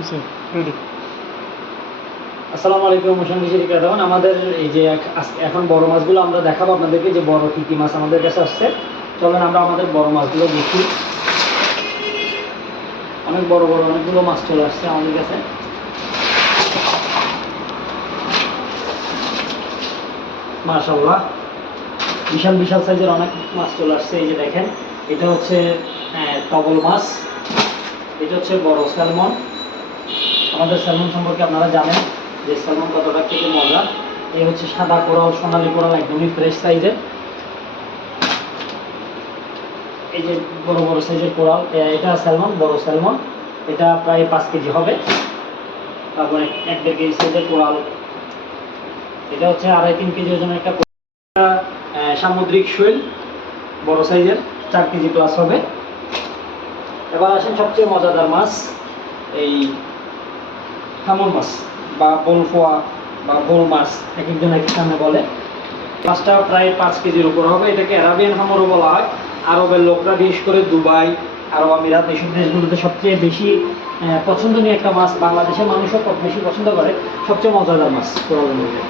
আচ্ছা রেডি। আসসালামু আলাইকুম মুশানবিশির কেমন আমাদের এই যে এখন বড় মাছগুলো আমরা দেখাবো আপনাদেরকে যে বড় কী কী মাছ আমাদের কাছে আসছে। চলেন আমরা আমাদের বড় মাছগুলো দেখি। অনেক বড় বড় অনেকগুলো মাছ চলে আসছে আমাদের কাছে। মাশাআল্লাহ বিশাল বিশাল সাইজের অনেক মাছ চলে আসছে। এই যে দেখেন, এটা হচ্ছে টগল মাছ, এটা হচ্ছে বড় স্যালমন। আমাদের স্যালমন সম্পর্কে আপনারা জানেন যে স্যালমন কতটা খেতে মজা। এই হচ্ছে সাদা কোরাল, সোনালী কোরাল, একদমই ফ্রেশ সাইজের। এই যে বড় বড় সাইজের কোরাল, এটা স্যালমন, বড় স্যালমন, এটা প্রায় 5 কেজি হবে। তারপরে 1-1.5 কেজি সাইজের কোরাল, এটা হচ্ছে 2.5-3 কেজি ওজনের একটা সামুদ্রিক শৈল, বড় সাইজের, 4 কেজি প্লাস হবে। এবার আসেন সবচেয়ে মজাদার মাছ, এই হামর মাছ বা বোলফোয়া বা বোল মাছ, এক একজন এক এক নামে বলে। মাছটা প্রায় 5 কেজির উপর হবে। এটাকে অ্যারাবিয়ান হামরও বলা হয়। আরবের লোকরা বিশেষ করে দুবাই, আরব আমিরাত, এইসব দেশগুলোতে সবচেয়ে বেশি পছন্দনীয় একটা মাছ। বাংলাদেশের মানুষও বেশি পছন্দ করে। সবচেয়ে মজাদার মাছ কোরালের মধ্যে।